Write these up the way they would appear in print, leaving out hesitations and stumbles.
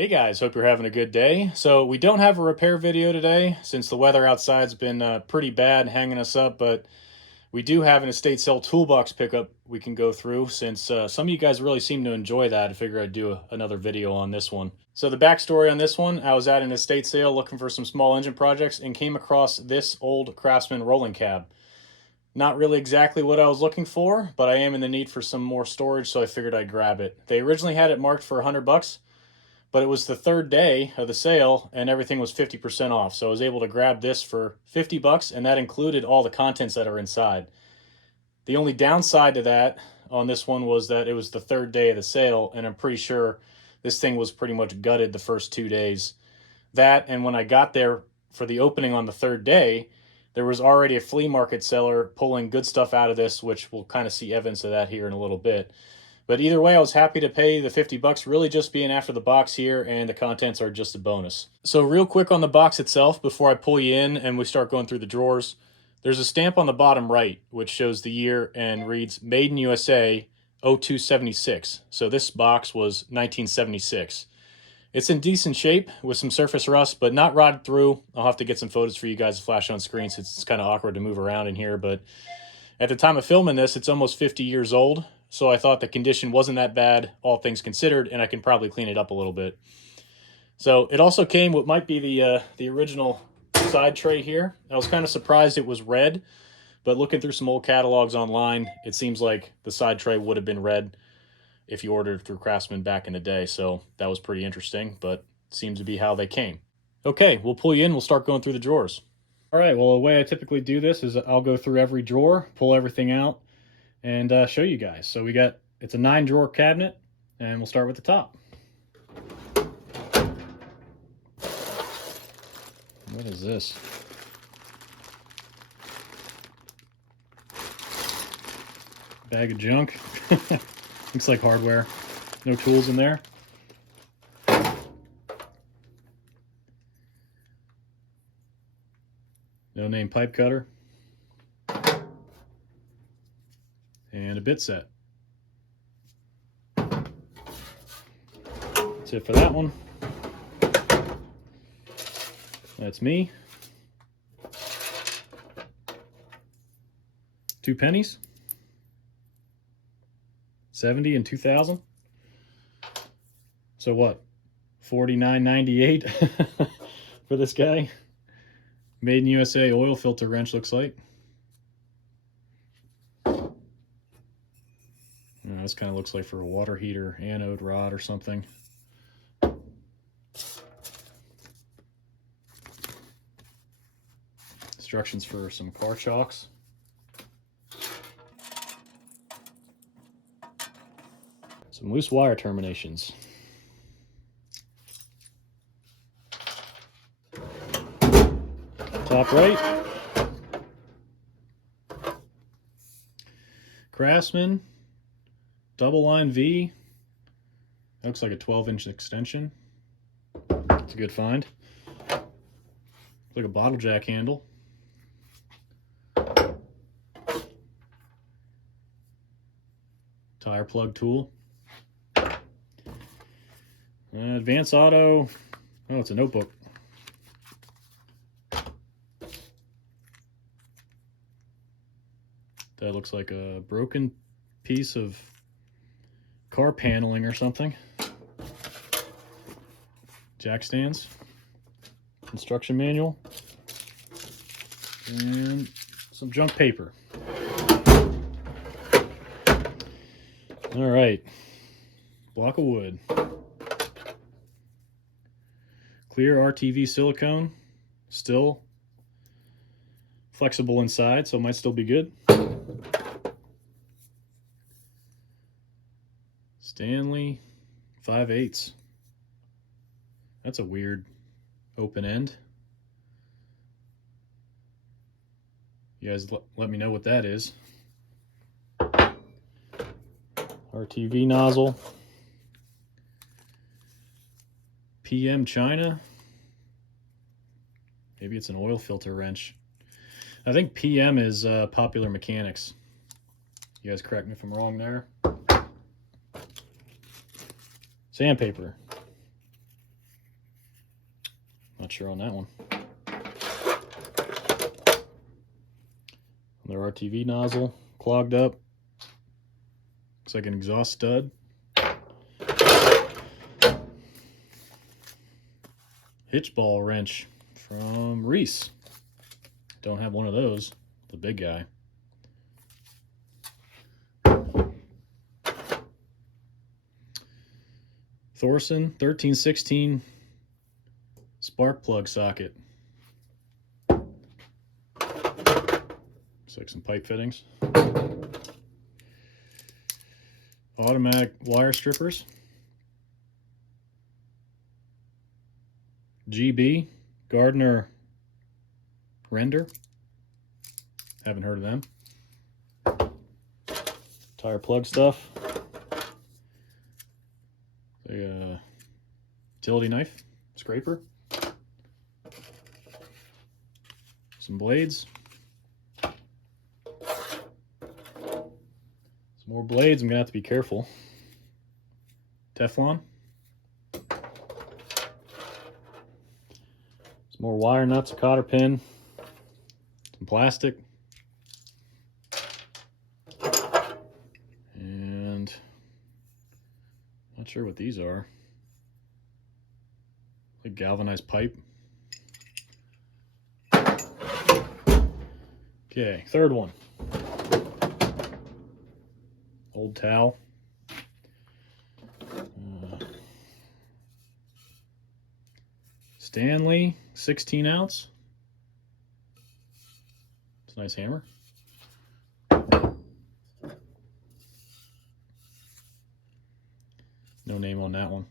Hey guys, hope you're having a good day. So we don't have a repair video today since the weather outside's been pretty bad hanging us up, but we do have an estate sale toolbox pickup we can go through since some of you guys really seem to enjoy that. I figure I'd do another video on this one. So the backstory on this one, I was at an estate sale looking for some small engine projects and came across this old Craftsman rolling cab. Not really exactly what I was looking for, but I am in the need for some more storage, so I figured I'd grab it. They originally had it marked for $100, but it was the third day of the sale and everything was 50% off. So I was able to grab this for $50, and that included all the contents that are inside. The only downside to that on this one was that it was the third day of the sale, and I'm pretty sure this thing was pretty much gutted the first 2 days. That, and when I got there for the opening on the third day, there was already a flea market seller pulling good stuff out of this, which we'll kind of see evidence of that here in a little bit. But either way, I was happy to pay the $50, really just being after the box here, and the contents are just a bonus. So real quick on the box itself, before I pull you in and we start going through the drawers, there's a stamp on the bottom right, which shows the year and reads Made in USA 0276. So this box was 1976. It's in decent shape with some surface rust, but not rotted through. I'll have to get some photos for you guys to flash on screen since it's kind of awkward to move around in here. But at the time of filming this, it's almost 50 years old. So I thought the condition wasn't that bad, all things considered, and I can probably clean it up a little bit. So it also came what might be the original side tray here. I was kind of surprised it was red, but looking through some old catalogs online, it seems like the side tray would have been red if you ordered through Craftsman back in the day. So that was pretty interesting, but seems to be how they came. Okay, we'll pull you in. We'll start going through the drawers. All right, well, the way I typically do this is I'll go through every drawer, pull everything out, and show you guys. So it's a 9-drawer cabinet, and we'll start with the top. What is this? Bag of junk. Looks like hardware. No tools in there. No name pipe cutter. And a bit set. That's it for that one. That's me. 2 pennies. 70 and 2000. So what? $49.98 for this guy. Made in USA oil filter wrench, looks like. This kind of looks like for a water heater anode rod or something. Instructions for some car chocks. Some loose wire terminations. Top right. Craftsman. Double line V. That looks like a 12-inch extension. It's a good find. Looks like a bottle jack handle. Tire plug tool. Advance Auto. Oh, it's a notebook. That looks like a broken piece of car paneling or something. Jack stands. Instruction manual. And some junk paper. All right. Block of wood. Clear RTV silicone. Still flexible inside, so it might still be good. Stanley 5/8. That's a weird open end. You guys let me know what that is. RTV nozzle. PM China. Maybe it's an oil filter wrench. I think PM is Popular Mechanics. You guys correct me if I'm wrong there. Sandpaper. Not sure on that one. Another RTV nozzle, clogged up. Looks like an exhaust stud. Hitch ball wrench from Reese. Don't have one of those, the big guy. Thorsen 1316 spark plug socket. Looks like some pipe fittings. Automatic wire strippers. GB Gardner render. Haven't heard of them. Tire plug stuff. A utility knife, scraper. Some blades. Some more blades. I'm gonna have to be careful. Teflon. Some more wire nuts, a cotter pin, some plastic, and not sure what these are. Like galvanized pipe. Okay, third one. Old towel. Stanley 16 ounce. It's a nice hammer. No name on that one.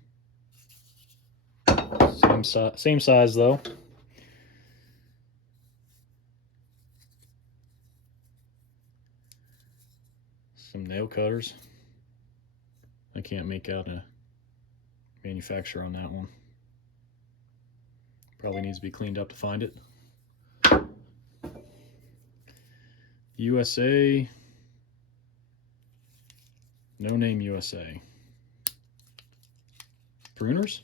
Same size though. Some nail cutters. I can't make out a manufacturer on that one. Probably needs to be cleaned up to find it. USA. No name USA. Pruners.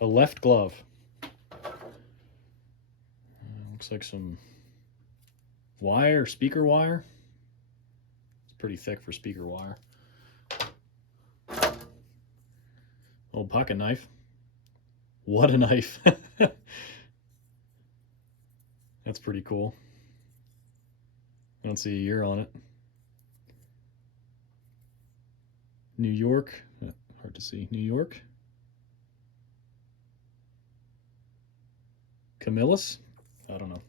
A left glove. Looks like some wire, speaker wire. It's pretty thick for speaker wire. Old pocket knife. What a knife. That's pretty cool. I don't see a year on it. New York. Hard to see. New York. Camillus? I don't know.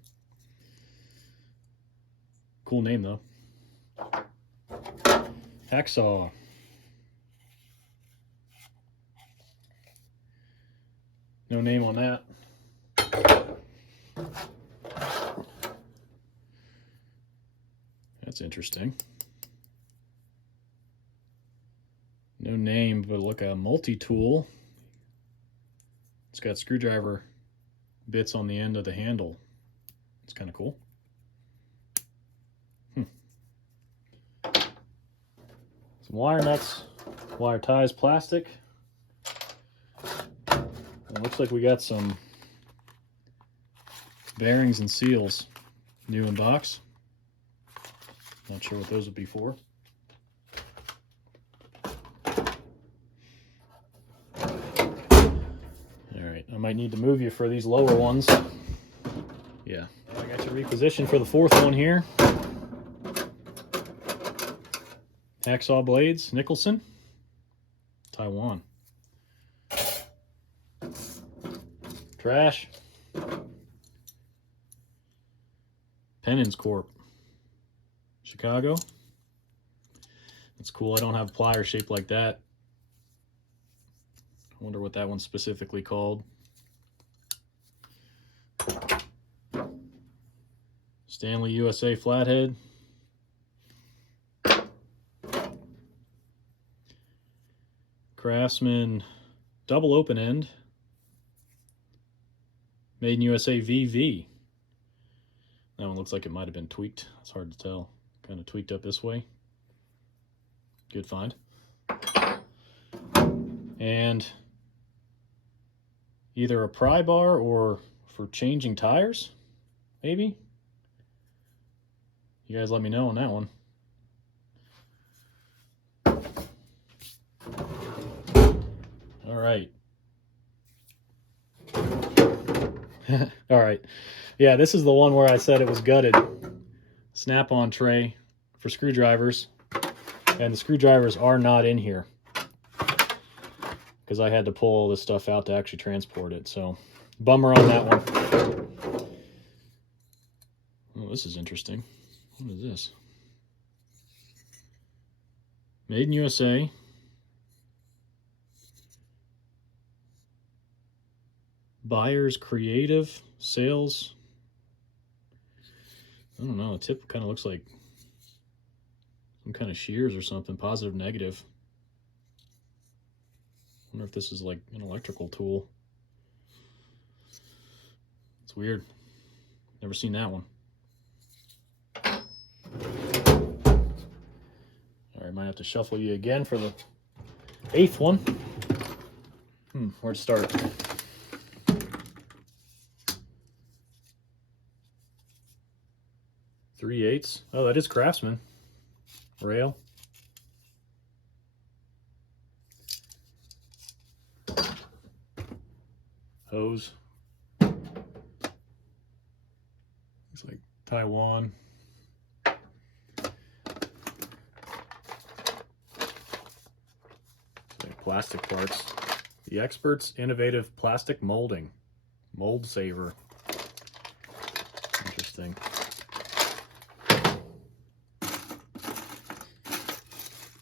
Cool name though. Hacksaw. No name on that. That's interesting. No name, but look, a multi-tool. It's got screwdriver bits on the end of the handle. It's kind of cool. Some wire nuts, wire ties, plastic. It looks like we got some bearings and seals new in box. Not sure what those would be for. Alright, I might need to move you for these lower ones. Yeah, I got you repositioned for the fourth one here. Hacksaw blades, Nicholson, Taiwan. Trash. Penens Corp. Chicago. That's cool. I don't have a plier shaped like that. I wonder what that one's specifically called. Stanley USA flathead. Craftsman double open end. Made in USA VV. That one looks like it might have been tweaked. It's hard to tell. Kind of tweaked up this way. Good find. And either a pry bar or for changing tires, maybe? You guys let me know on that one. All right. All right. Yeah, this is the one where I said it was gutted. Snap-on tray for screwdrivers. And the screwdrivers are not in here, because I had to pull all this stuff out to actually transport it. So, bummer on that one. Oh, this is interesting. What is this? Made in USA. Buyers creative sales. I don't know. The tip kind of looks like some kind of shears or something. Positive, negative. Wonder if this is like an electrical tool. It's weird. Never seen that one. All right, might have to shuffle you again for the 8th one. Where to start? Three-eighths. Oh, that is Craftsman. Rail. Hose. Looks like Taiwan. Plastic parts. The Expert's Innovative Plastic Molding. Mold Saver. Interesting.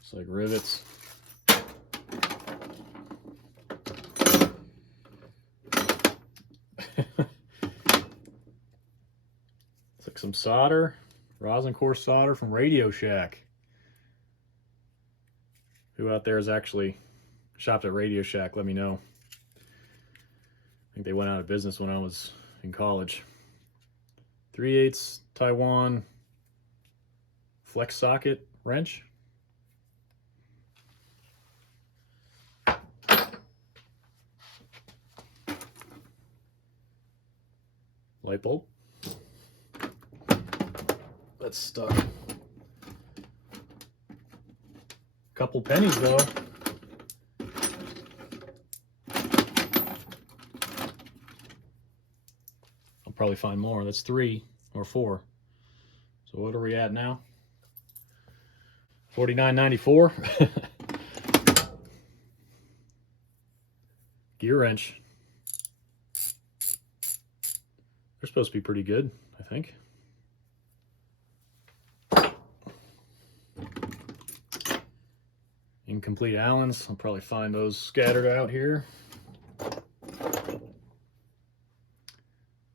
It's like rivets. It's like some solder. Rosin core solder from Radioshack. Who out there has actually shopped at Radioshack, let me know. I think they went out of business when I was in college. 3/8 Taiwan flex socket wrench. Light bulb. That's stuck. Couple pennies though. I'll probably find more. That's 3 or 4. So what are we at now? $49.94. Gear wrench. They're supposed to be pretty good, I think. Incomplete Allens. I'll probably find those scattered out here.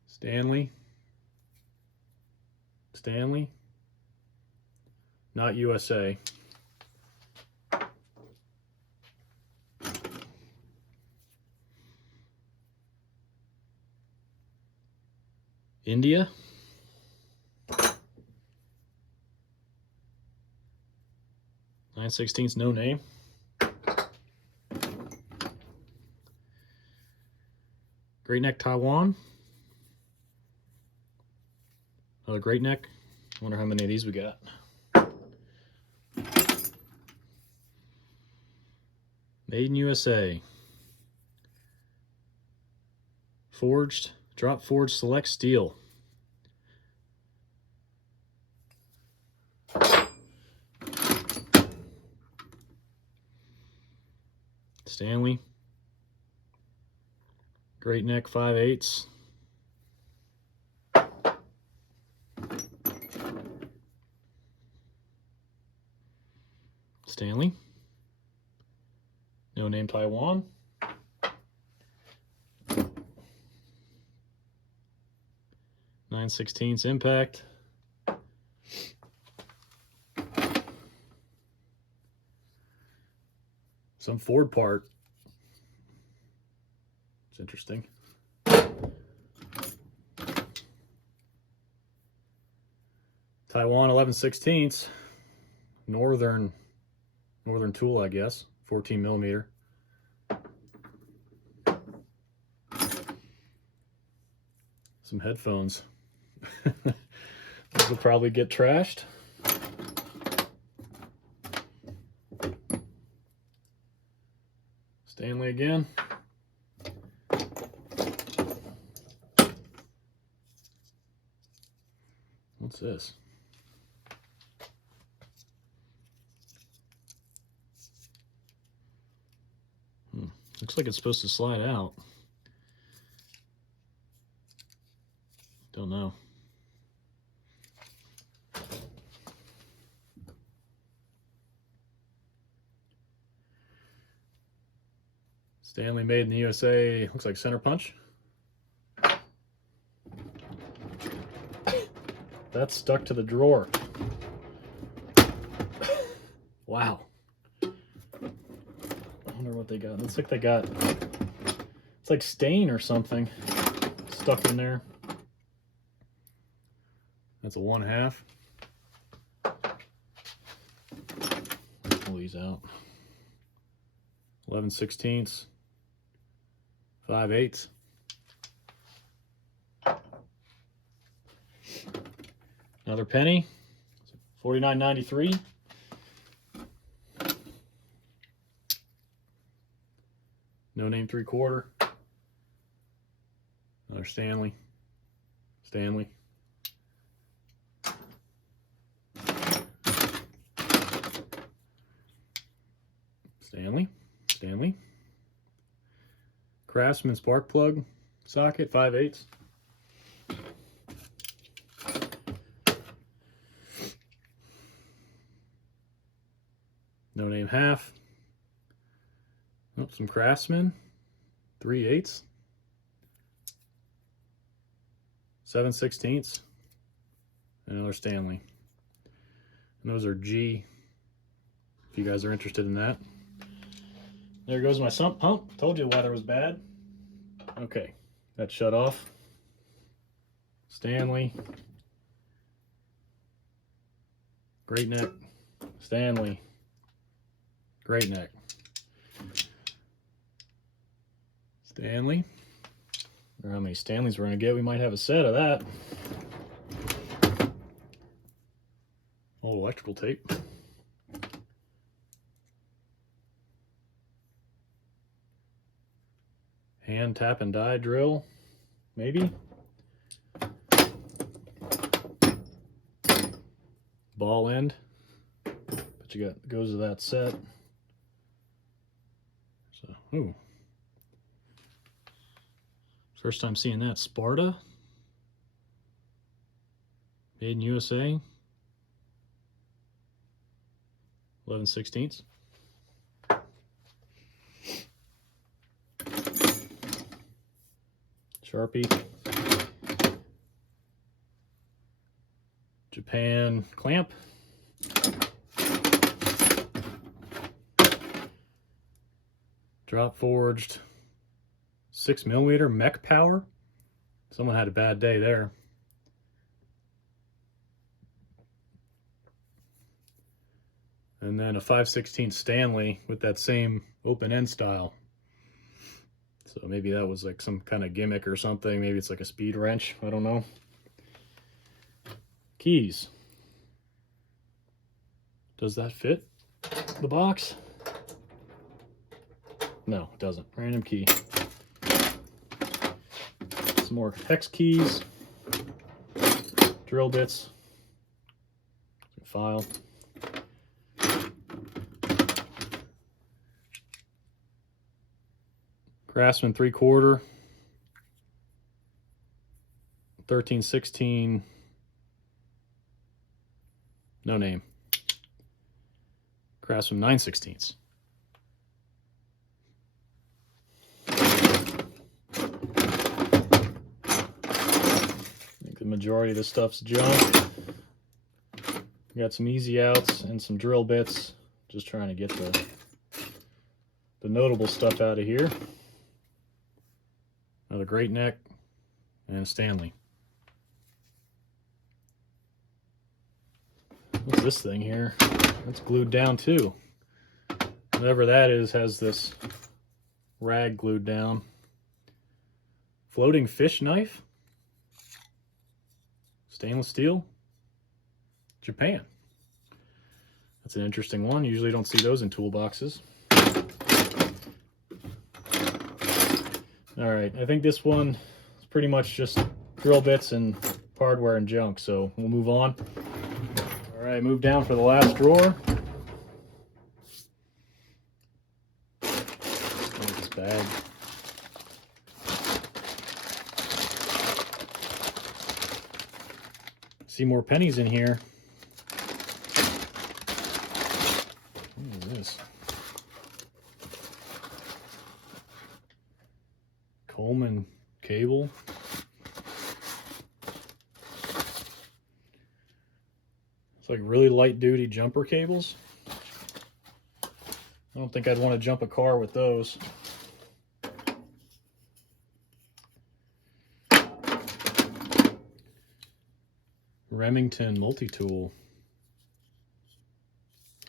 Stanley. Stanley. Not USA. India. (9/16), no name. Great Neck, Taiwan. Another Great Neck. I wonder how many of these we got. Made in USA. Forged, drop forged select steel. Stanley. Great Neck 5/8. Stanley. No name, Taiwan. (9/16) impact. Some Ford part. It's interesting. Taiwan 11/16. Northern Northern tool, I guess. 14 millimeter. Some headphones. These will probably get trashed. Stanley again. What's this? Looks like it's supposed to slide out. Don't know. Stanley made in the USA. Looks like center punch. That's stuck to the drawer. Wow. I wonder what they got. Looks like they got, it's like stain or something stuck in there. That's a 1/2. Pull these out. 11/16, 5/8. Another penny, $49.93. No name 3/4. Another Stanley. Stanley. Stanley. Stanley. Craftsman spark plug socket, 5/8. No name 1/2. Oh, some Craftsman, 3/8. 7/16. Another Stanley. And those are G, if you guys are interested in that. There goes my sump pump. Told you the weather was bad. Okay, that shut off. Stanley. Great neck. Stanley. Great neck. Stanley. I don't know how many Stanleys we're going to get. We might have a set of that. Old electrical tape. Hand tap and die drill, maybe. Ball end. But you got goes to that set. So, ooh. First time seeing that. Sparta. Made in USA. 11/16. Sharpie. Japan clamp. Drop forged 6mm mech power. Someone had a bad day there. And then a 5/16 Stanley with that same open end style. So maybe that was like some kind of gimmick or something. Maybe it's like a speed wrench. I don't know. Keys. Does that fit the box? No, it doesn't. Random key. Some more hex keys. Drill bits. File. Craftsman 3/4, 13/16, no name. Craftsman 9/16. I think the majority of this stuff's junk. We got some easy outs and some drill bits. Just trying to get the notable stuff out of here. Another great neck and a Stanley. What's this thing here? That's glued down too. Whatever that is has this rag glued down. Floating fish knife. Stainless steel. Japan. That's an interesting one. Usually don't see those in toolboxes. Alright, I think this one is pretty much just drill bits and hardware and junk, so we'll move on. Alright, move down for the last drawer. This bag. See more pennies in here. What is this? Coleman cable. It's like really light duty jumper cables. I don't think I'd want to jump a car with those. Remington multi-tool.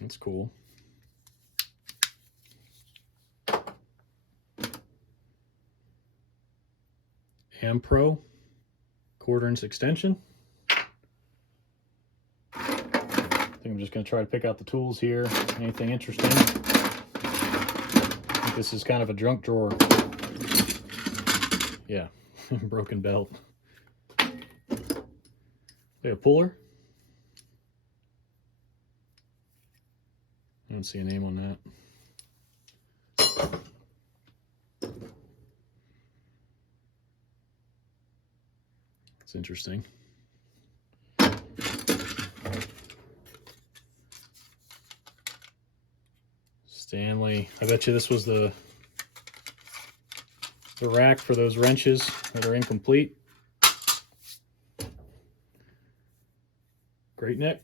That's cool. Ampro 1/4 inch extension. I think I'm just going to try to pick out the tools here. Anything interesting? I think this is kind of a junk drawer. Yeah, broken belt. A puller. I don't see a name on that. It's interesting. Stanley. I bet you this was the rack for those wrenches that are incomplete. Great neck.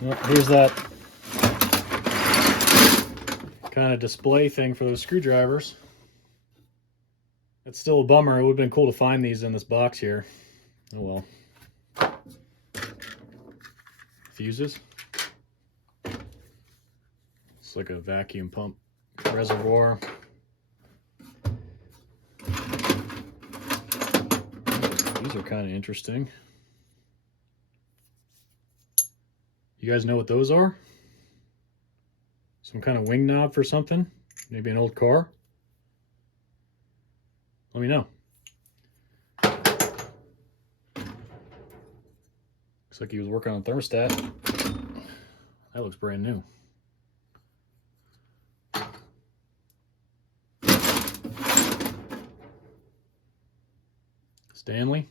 Well, here's that kind of display thing for those screwdrivers. It's still a bummer. It would have been cool to find these in this box here. Oh well. Fuses. It's like a vacuum pump reservoir. These are kind of interesting. You guys know what those are? Some kind of wing knob for something? Maybe an old car? Let me know. Looks like he was working on thermostat. That looks brand new. Stanley.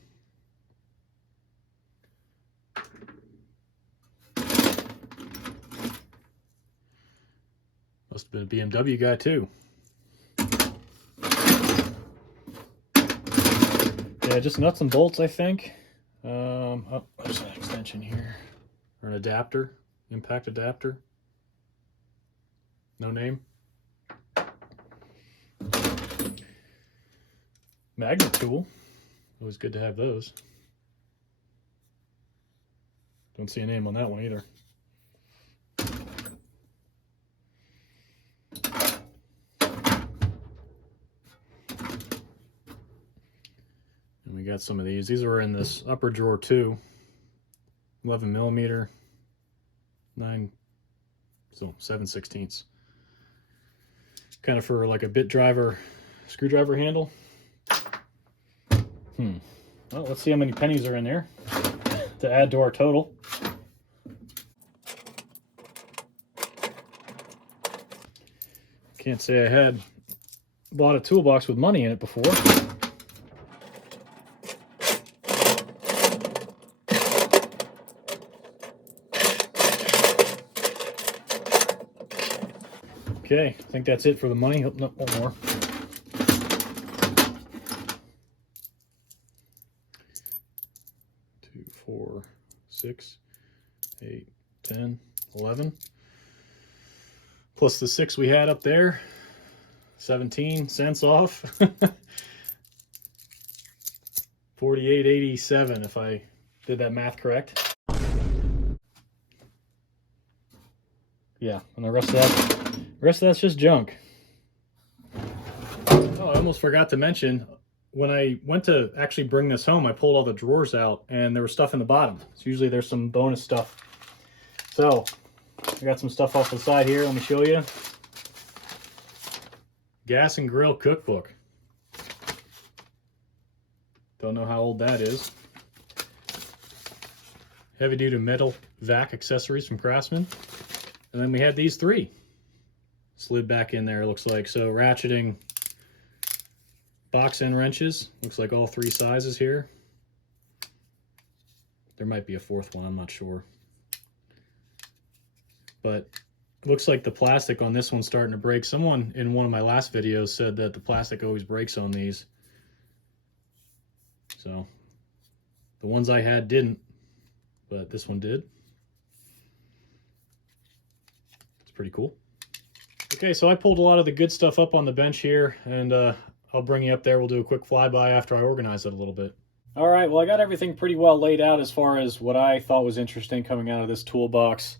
Must have been a BMW guy too. Yeah, just nuts and bolts, I think. Oh, there's an extension here. Or an adapter, impact adapter. No name. Magnet tool. Always good to have those. Don't see a name on that one either. And we got some of these. These are in this upper drawer too. 11 millimeter, 7/16. Kind of for like a bit driver, screwdriver handle. Well, let's see how many pennies are in there to add to our total. Can't say I had bought a toolbox with money in it before. Okay, I think that's it for the money. Oh, no, one more. 2, 4, 6, 8, 10, 11. Plus the 6 we had up there. 17 cents off. 48.87 if I did that math correct. Yeah, and the rest of that's just junk. Oh, I almost forgot to mention, when I went to actually bring this home, I pulled all the drawers out and there was stuff in the bottom. So usually there's some bonus stuff. So I got some stuff off the side here. Let me show you. Gas and Grill Cookbook. Don't know how old that is. Heavy duty metal vac accessories from Craftsman. And then we had these three slid back in there, looks like. So ratcheting box end wrenches, looks like all three sizes here. There might be a fourth one, I'm not sure. But it looks like the plastic on this one's starting to break. Someone in one of my last videos said that the plastic always breaks on these. So the ones I had didn't, but this one did. It's pretty cool. Okay, so I pulled a lot of the good stuff up on the bench here, and I'll bring you up there. We'll do a quick flyby after I organize it a little bit. All right, well, I got everything pretty well laid out as far as what I thought was interesting coming out of this toolbox.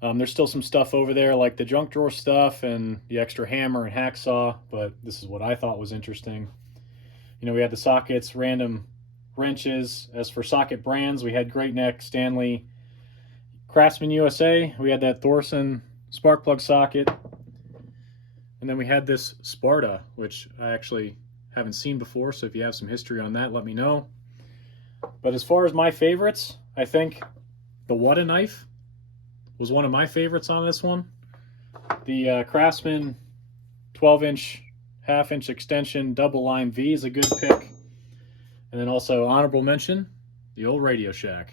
There's still some stuff over there like the junk drawer stuff and the extra hammer and hacksaw, but this is what I thought was interesting. You know, we had the sockets, random wrenches. As for socket brands, we had Great Neck, Stanley, Craftsman USA. We had that Thorsen spark plug socket. And then we had this Sparta, which I actually haven't seen before, so if you have some history on that, let me know. But as far as my favorites, I think the What-A knife was one of my favorites on this one. The Craftsman 12-inch, half-inch extension double line V is a good pick. And then also honorable mention, the old radioshack.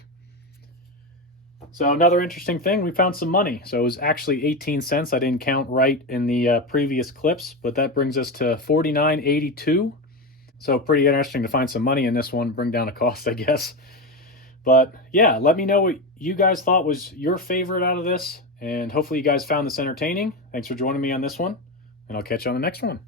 So another interesting thing, we found some money. So it was actually 18 cents. I didn't count right in the previous clips, but that brings us to $49.82. So pretty interesting to find some money in this one, bring down a cost, I guess. But yeah, let me know what you guys thought was your favorite out of this, and hopefully you guys found this entertaining. Thanks for joining me on this one, and I'll catch you on the next one.